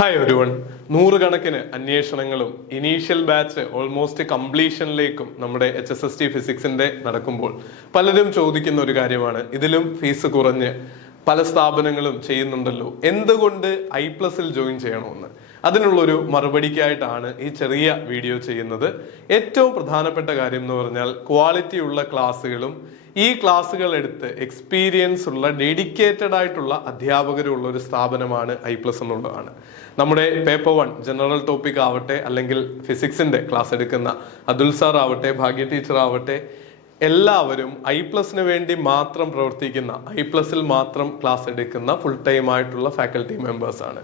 Hi everyone. നൂറുകണക്കിന് അന്വേഷണങ്ങളും initial batch almost കംപ്ലീഷനിലേക്കും നമ്മുടെ HSST ഫിസിക്സിന്റെ നടക്കുമ്പോൾ പലരും ചോദിക്കുന്ന ഒരു കാര്യമാണ്, ഇതിലും ഫീസ് കുറഞ്ഞ് പല സ്ഥാപനങ്ങളും ചെയ്യുന്നുണ്ടല്ലോ, എന്തുകൊണ്ട് I+ൽ ജോയിൻ ചെയ്യണമെന്ന്. അതിനുള്ളൊരു മറുപടിക്കായിട്ടാണ് ഈ ചെറിയ വീഡിയോ ചെയ്യുന്നത്. ഏറ്റവും പ്രധാനപ്പെട്ട കാര്യം എന്ന് പറഞ്ഞാൽ ക്വാളിറ്റി ഉള്ള ക്ലാസ്സുകളും ഈ ക്ലാസ്സുകൾ എടുത്ത് എക്സ്പീരിയൻസ് ഉള്ള ഡെഡിക്കേറ്റഡ് ആയിട്ടുള്ള അധ്യാപകരുള്ള ഒരു സ്ഥാപനമാണ് I+ എന്നുള്ളതാണ്. നമ്മുടെ പേപ്പർ 1 ജനറൽ ടോപ്പിക് ആവട്ടെ, അല്ലെങ്കിൽ ഫിസിക്സിന്റെ ക്ലാസ് എടുക്കുന്ന അതുൽ സാർ ആവട്ടെ, ഭാഗ്യ ടീച്ചർ ആവട്ടെ, എല്ലാവരും I+ന് വേണ്ടി മാത്രം പ്രവർത്തിക്കുന്ന, I+ൽ മാത്രം ക്ലാസ് എടുക്കുന്ന ഫുൾ ടൈം ആയിട്ടുള്ള ഫാക്കൽറ്റി മെമ്പേഴ്സ് ആണ്.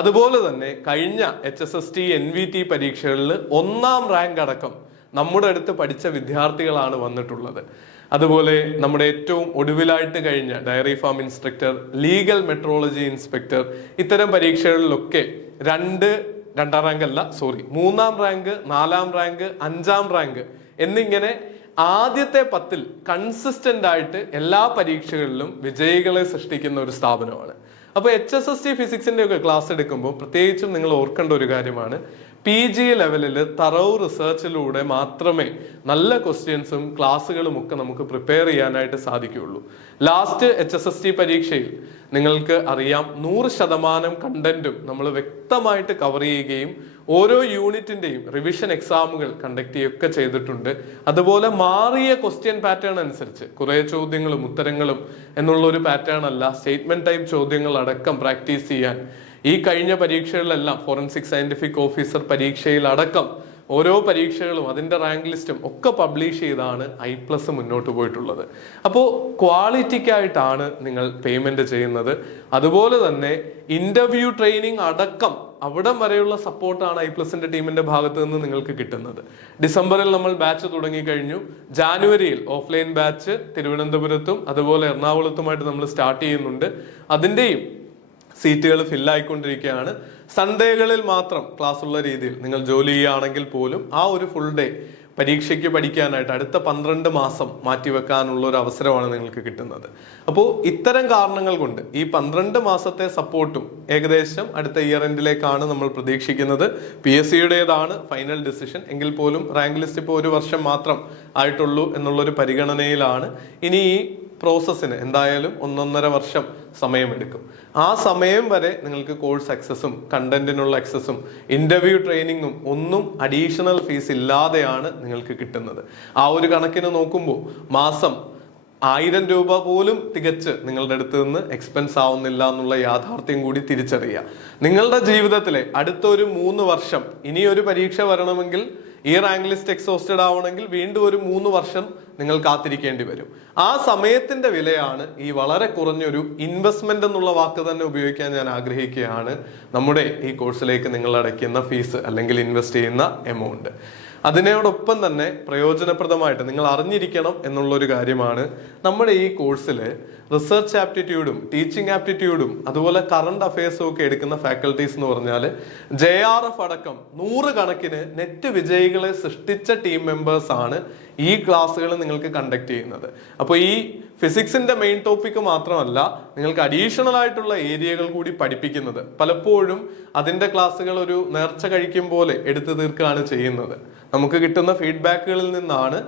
അതുപോലെ തന്നെ കഴിഞ്ഞ HSST NVT പരീക്ഷകളിൽ 1ാം റാങ്ക് അടക്കം നമ്മുടെ അടുത്ത് പഠിച്ച വിദ്യാർത്ഥികളാണ് വന്നിട്ടുള്ളത്. അതുപോലെ നമ്മുടെ ഏറ്റവും ഒടുവിലായിട്ട് കഴിഞ്ഞ dairy farm instructor, legal metrology inspector, ഇത്തരം പരീക്ഷകളിലൊക്കെ 2ാം റാങ്ക് അല്ല, 3ാം റാങ്ക്, 4ാം റാങ്ക്, 5ാം റാങ്ക് എന്നിങ്ങനെ ആദ്യത്തെ 10ൽ കൺസിസ്റ്റന്റ് ആയിട്ട് എല്ലാ പരീക്ഷകളിലും വിജയികളെ സൃഷ്ടിക്കുന്ന ഒരു സ്ഥാപനമാണ്. അപ്പോൾ HSST ഫിസിക്സിന്റെ ഒക്കെ ക്ലാസ് എടുക്കുമ്പോൾ പ്രത്യേകിച്ചും നിങ്ങൾ ഓർക്കേണ്ട ഒരു കാര്യമാണ്, PG ലെവലിൽ തറവ് റിസർച്ചിലൂടെ മാത്രമേ നല്ല ക്വസ്റ്റ്യൻസും ക്ലാസ്സുകളും ഒക്കെ നമുക്ക് പ്രിപ്പയർ ചെയ്യാനായിട്ട് സാധിക്കുകയുള്ളൂ. ലാസ്റ്റ് HSST പരീക്ഷയിൽ നിങ്ങൾക്ക് അറിയാം 100% കണ്ടന്റും നമ്മൾ വ്യക്തമായിട്ട് കവർ ചെയ്യുകയും ഓരോ യൂണിറ്റിന്റെയും റിവിഷൻ എക്സാമുകൾ കണ്ടക്ട് ചെയ്യുകയൊക്കെ ചെയ്തിട്ടുണ്ട്. അതുപോലെ മാറിയ ക്വസ്റ്റ്യൻ പാറ്റേൺ അനുസരിച്ച് കുറെ ചോദ്യങ്ങളും ഉത്തരങ്ങളും എന്നുള്ള ഒരു പാറ്റേൺ അല്ല, സ്റ്റേറ്റ്മെന്റ് ടൈപ്പ് ചോദ്യങ്ങൾ അടക്കം പ്രാക്ടീസ് ചെയ്യാൻ ഈ കഴിഞ്ഞ പരീക്ഷകളിലെല്ലാം ഫോറൻസിക് സയന്റിഫിക് ഓഫീസർ പരീക്ഷയിൽ അടക്കം ഓരോ പരീക്ഷകളും അതിന്റെ റാങ്ക് ലിസ്റ്റും ഒക്കെ പബ്ലിഷ് ചെയ്താണ് I+ മുന്നോട്ട് പോയിട്ടുള്ളത്. അപ്പോൾ ക്വാളിറ്റിക്കായിട്ടാണ് നിങ്ങൾ പേയ്മെന്റ് ചെയ്യുന്നത്. അതുപോലെ തന്നെ ഇന്റർവ്യൂ ട്രെയിനിങ് അടക്കം അവിടം വരെയുള്ള സപ്പോർട്ടാണ് I+ന്റെ ടീമിന്റെ ഭാഗത്ത് നിന്ന് നിങ്ങൾക്ക് കിട്ടുന്നത്. ഡിസംബറിൽ നമ്മൾ ബാച്ച് തുടങ്ങി കഴിഞ്ഞു. ജാനുവരിയിൽ ഓഫ്ലൈൻ ബാച്ച് തിരുവനന്തപുരത്തും അതുപോലെ എറണാകുളത്തുമായിട്ട് നമ്മൾ സ്റ്റാർട്ട് ചെയ്യുന്നുണ്ട്. അതിന്റെയും സീറ്റുകൾ ഫില്ലായിക്കൊണ്ടിരിക്കുകയാണ്. സൺഡേകളിൽ മാത്രം ക്ലാസ് ഉള്ള രീതിയിൽ നിങ്ങൾ ജോലി ചെയ്യുകയാണെങ്കിൽ പോലും ആ ഒരു ഫുൾ ഡേ പരീക്ഷയ്ക്ക് പഠിക്കാനായിട്ട് അടുത്ത 12 മാസം മാറ്റിവെക്കാനുള്ള ഒരു അവസരമാണ് നിങ്ങൾക്ക് കിട്ടുന്നത്. അപ്പോൾ ഇത്തരം കാരണങ്ങൾ കൊണ്ട് ഈ 12 മാസത്തെ സപ്പോർട്ടും ഏകദേശം അടുത്ത ഇയർ എൻഡിലേക്കാണ് നമ്മൾ പ്രതീക്ഷിക്കുന്നത്. PSCയുടേതാണ് ഫൈനൽ ഡിസിഷൻ എങ്കിൽ പോലും റാങ്ക് ലിസ്റ്റ് ഇപ്പോൾ 1 വർഷം മാത്രം ആയിട്ടുള്ളൂ എന്നുള്ളൊരു പരിഗണനയിലാണ്. ഇനി ഈ പ്രോസസ്സിന് എന്തായാലും 1.5 വർഷം സമയമെടുക്കും. ആ സമയം വരെ നിങ്ങൾക്ക് കോഴ്സ് ആക്സസും കണ്ടന്റിനുള്ള ആക്സസും ഇന്റർവ്യൂ ട്രെയിനിങ്ങും ഒന്നും അഡീഷണൽ ഫീസ് ഇല്ലാതെയാണ് നിങ്ങൾക്ക് കിട്ടുന്നത്. ആ ഒരു കണക്കിന് നോക്കുമ്പോൾ മാസം 1000 രൂപ പോലും തികച്ച് നിങ്ങളുടെ അടുത്ത് നിന്ന് എക്സ്പെൻസ് ആവുന്നില്ല എന്നുള്ള യാഥാർത്ഥ്യം കൂടി തിരിച്ചറിയുക. നിങ്ങളുടെ ജീവിതത്തിലെ അടുത്തൊരു 3 വർഷം ഇനിയൊരു പരീക്ഷ വരണമെങ്കിൽ, ഈ റാങ്ക് ലിസ്റ്റ് എക്സോസ്റ്റഡ് ആവണമെങ്കിൽ വീണ്ടും ഒരു 3 വർഷം നിങ്ങൾ കാത്തിരിക്കേണ്ടി വരും. ആ സമയത്തിന്റെ വിലയാണ് ഈ വളരെ കുറഞ്ഞൊരു ഇൻവെസ്റ്റ്മെന്റ് എന്നുള്ള വാക്ക് തന്നെ ഉപയോഗിക്കാൻ ഞാൻ ആഗ്രഹിക്കുകയാണ്. നമ്മുടെ ഈ കോഴ്സിലേക്ക് നിങ്ങൾ അടയ്ക്കുന്ന ഫീസ് അല്ലെങ്കിൽ ഇൻവെസ്റ്റ് ചെയ്യുന്ന എമൗണ്ട്, അതിനോടൊപ്പം തന്നെ പ്രയോജനപ്രദമായിട്ട് നിങ്ങൾ അറിഞ്ഞിരിക്കണം എന്നുള്ളൊരു കാര്യമാണ്, നമ്മുടെ ഈ കോഴ്സിൽ റിസർച്ച് ആപ്റ്റിറ്റ്യൂഡും ടീച്ചിങ് ആപ്റ്റിറ്റ്യൂഡും അതുപോലെ കറണ്ട് അഫയേഴ്സും ഒക്കെ എടുക്കുന്ന ഫാക്കൽറ്റീസ് എന്ന് പറഞ്ഞാൽ JRF അടക്കം 100 കണക്കിന് നെറ്റ് വിജയികളെ സൃഷ്ടിച്ച ടീം മെമ്പേഴ്സ് ആണ് ഈ ക്ലാസ്സുകൾ നിങ്ങൾക്ക് കണ്ടക്ട് ചെയ്യുന്നത്. അപ്പോൾ ഈ ഫിസിക്സിന്റെ മെയിൻ ടോപ്പിക് മാത്രമല്ല, നിങ്ങൾക്ക് അഡീഷണൽ ആയിട്ടുള്ള ഏരിയകൾ കൂടി പഠിപ്പിക്കുന്നത്. പലപ്പോഴും അതിന്റെ ക്ലാസ്സുകൾ ഒരു നേർച്ച കഴിക്കും പോലെ എടുത്തു തീർക്കുകയാണ് ചെയ്യുന്നത്, നമുക്ക് കിട്ടുന്ന ഫീഡ്ബാക്കുകളിൽ നിന്നാണ്.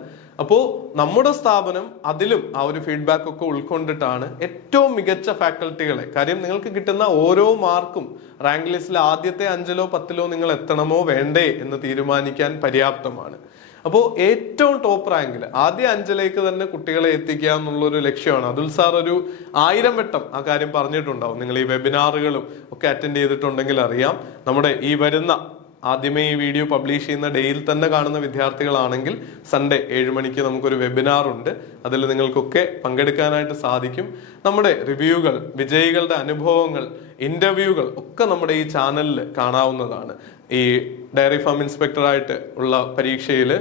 അപ്പോൾ നമ്മുടെ സ്ഥാപനം അതിലും ആ ഒരു ഫീഡ്ബാക്ക് ഒക്കെ ഉൾക്കൊണ്ടിട്ടാണ് ഏറ്റവും മികച്ച ഫാക്കൽറ്റികളെ, കാര്യം നിങ്ങൾക്ക് കിട്ടുന്ന ഓരോ മാർക്കും റാങ്ക് ലിസ്റ്റിൽ ആദ്യത്തെ 5ലോ 10ലോ നിങ്ങൾ എത്തണമോ വേണ്ടേ എന്ന് തീരുമാനിക്കാൻ പര്യാപ്തമാണ്. അപ്പോൾ ഏറ്റവും ടോപ്പ് റാങ്കിൽ ആദ്യ 5ലേക്ക് തന്നെ കുട്ടികളെ എത്തിക്കുക എന്നുള്ളൊരു ലക്ഷ്യമാണ്. അതുൽ സാർ ഒരു 1000 വട്ടം ആ കാര്യം പറഞ്ഞിട്ടുണ്ടാവും. നിങ്ങൾ ഈ വെബിനാറുകളും ഒക്കെ അറ്റൻഡ് ചെയ്തിട്ടുണ്ടെങ്കിൽ അറിയാം. നമ്മുടെ ഈ വരുന്ന ആദ്യമേ ഈ വീഡിയോ പബ്ലിഷ് ചെയ്യുന്ന ഡേയിൽ തന്നെ കാണുന്ന വിദ്യാർത്ഥികളാണെങ്കിൽ സൺഡേ 7 മണിക്ക് നമുക്കൊരു വെബിനാർ ഉണ്ട്. അതിൽ നിങ്ങൾക്കൊക്കെ പങ്കെടുക്കാനായിട്ട് സാധിക്കും. നമ്മുടെ റിവ്യൂകൾ, വിജയികളുടെ അനുഭവങ്ങൾ, ഇന്റർവ്യൂകൾ ഒക്കെ നമ്മുടെ ഈ ചാനലിൽ കാണാവുന്നതാണ്. ഈ ഡയറി ഫാം ഇൻസ്പെക്ടറായിട്ട് ഉള്ള പരീക്ഷയിൽ,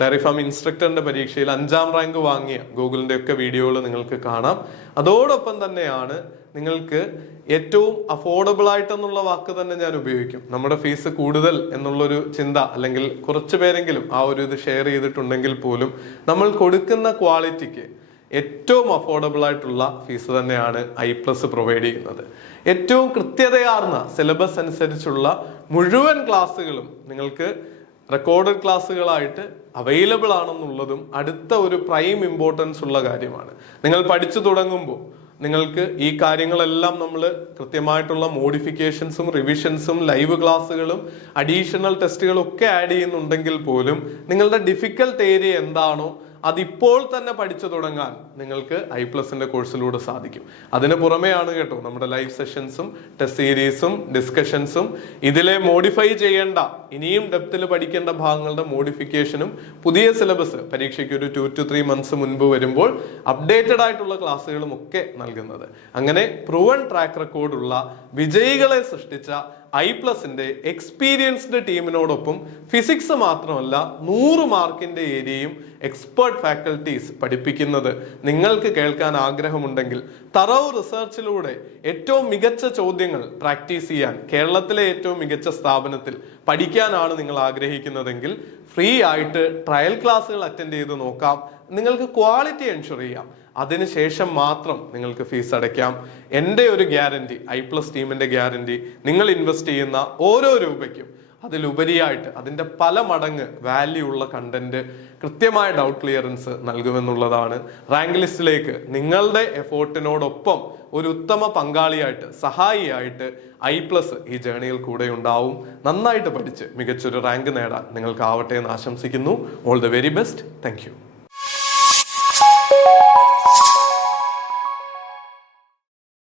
ഡയറി ഫാം ഇൻസ്ട്രക്ടറിന്റെ പരീക്ഷയിൽ 5ാം റാങ്ക് വാങ്ങിയ ഗൂഗിളിന്റെ ഒക്കെ വീഡിയോകൾ നിങ്ങൾക്ക് കാണാം. അതോടൊപ്പം തന്നെയാണ് നിങ്ങൾക്ക് ഏറ്റവും അഫോർഡബിൾ ആയിട്ടെന്നുള്ള വാക്ക് തന്നെ ഞാൻ ഉപയോഗിക്കും. നമ്മുടെ ഫീസ് കൂടുതൽ എന്നുള്ളൊരു ചിന്ത, അല്ലെങ്കിൽ കുറച്ചു പേരെങ്കിലും ആ ഒരു ഇത് ഷെയർ ചെയ്തിട്ടുണ്ടെങ്കിൽ പോലും നമ്മൾ കൊടുക്കുന്ന ക്വാളിറ്റിക്ക് ഏറ്റവും അഫോർഡബിൾ ആയിട്ടുള്ള ഫീസ് തന്നെയാണ് I+ പ്രൊവൈഡ് ചെയ്യുന്നത്. ഏറ്റവും കൃത്യതയാർന്ന സിലബസ് അനുസരിച്ചുള്ള മുഴുവൻ ക്ലാസ്സുകളും നിങ്ങൾക്ക് റെക്കോർഡഡ് ക്ലാസ്സുകളായിട്ട് അവൈലബിൾ ആണെന്നുള്ളതും അടുത്ത ഒരു പ്രൈം ഇമ്പോർട്ടൻസ് ഉള്ള കാര്യമാണ്. നിങ്ങൾ പഠിച്ചു തുടങ്ങുമ്പോൾ നിങ്ങൾക്ക് ഈ കാര്യങ്ങളെല്ലാം നമ്മൾ കൃത്യമായിട്ടുള്ള മോഡിഫിക്കേഷൻസും റിവിഷൻസും ലൈവ് ക്ലാസ്സുകളും അഡീഷണൽ ടെസ്റ്റുകളും ഒക്കെ ആഡ് ചെയ്യുന്നുണ്ടെങ്കിൽ പോലും നിങ്ങളുടെ ഡിഫിക്കൽട്ട് ഏരിയ എന്താണോ അതിപ്പോൾ തന്നെ പഠിച്ചു തുടങ്ങാൻ നിങ്ങൾക്ക് I+ന്റെ കോഴ്സിലൂടെ സാധിക്കും. അതിന് പുറമെയാണ് കേട്ടോ നമ്മുടെ ലൈവ് സെഷൻസും ടെസ്റ്റ് സീരീസും ഡിസ്കഷൻസും ഇതിലെ മോഡിഫൈ ചെയ്യേണ്ട ഇനിയും ഡെപ്തിൽ പഠിക്കേണ്ട ഭാഗങ്ങളുടെ മോഡിഫിക്കേഷനും പുതിയ സിലബസ് പരീക്ഷയ്ക്ക് ഒരു 2 to 3 months മുൻപ് വരുമ്പോൾ അപ്ഡേറ്റഡ് ആയിട്ടുള്ള ക്ലാസ്സുകളും ഒക്കെ നൽകുന്നത്. അങ്ങനെ പ്രൂവൺ ട്രാക്ക് റെക്കോർഡുള്ള വിജയികളെ സൃഷ്ടിച്ച I+ന്റെ എക്സ്പീരിയൻസ്ഡ് ടീമിനോടൊപ്പം ഫിസിക്സ് മാത്രമല്ല 100 മാർക്കിന്റെ ഏരിയയും എക്സ്പേർട്ട് ഫാക്കൽറ്റീസ് പഠിപ്പിക്കുന്നത് നിങ്ങൾക്ക് കേൾക്കാൻ ആഗ്രഹമുണ്ടെങ്കിൽ തറവ് റിസർച്ചിലൂടെ ഏറ്റവും മികച്ച ചോദ്യങ്ങൾ പ്രാക്ടീസ് ചെയ്യാൻ കേരളത്തിലെ ഏറ്റവും മികച്ച സ്ഥാപനത്തിൽ പഠിക്കാനാണ് നിങ്ങൾ ആഗ്രഹിക്കുന്നതെങ്കിൽ ഫ്രീ ആയിട്ട് ട്രയൽ ക്ലാസ്സുകൾ അറ്റൻഡ് ചെയ്ത് നോക്കാം. നിങ്ങൾക്ക് ക്വാളിറ്റി എൻഷുർ ചെയ്യാം. അതിനുശേഷം മാത്രം നിങ്ങൾക്ക് ഫീസ് അടയ്ക്കാം. എൻ്റെ ഒരു ഗ്യാരണ്ടി, I+ ടീമിന്റെ ഗ്യാരണ്ടി, നിങ്ങൾ ഇൻവെസ്റ്റ് ചെയ്യുന്ന ഓരോ രൂപയ്ക്കും അതിലുപരിയായിട്ട് അതിൻ്റെ പല മടങ്ങ് വാല്യൂ ഉള്ള കണ്ടന്റ്, കൃത്യമായ ഡൗട്ട് ക്ലിയറൻസ് നൽകുമെന്നുള്ളതാണ്. റാങ്ക് ലിസ്റ്റിലേക്ക് നിങ്ങളുടെ എഫോർട്ടിനോടൊപ്പം ഒരു ഉത്തമ പങ്കാളിയായിട്ട് സഹായിയായിട്ട് I+ ഈ ജേണിയിൽ കൂടെ ഉണ്ടാവും. നന്നായിട്ട് പഠിച്ച് മികച്ചൊരു റാങ്ക് നേടാൻ നിങ്ങൾക്കാവട്ടെ എന്ന് ആശംസിക്കുന്നു. All the very best. Thank you.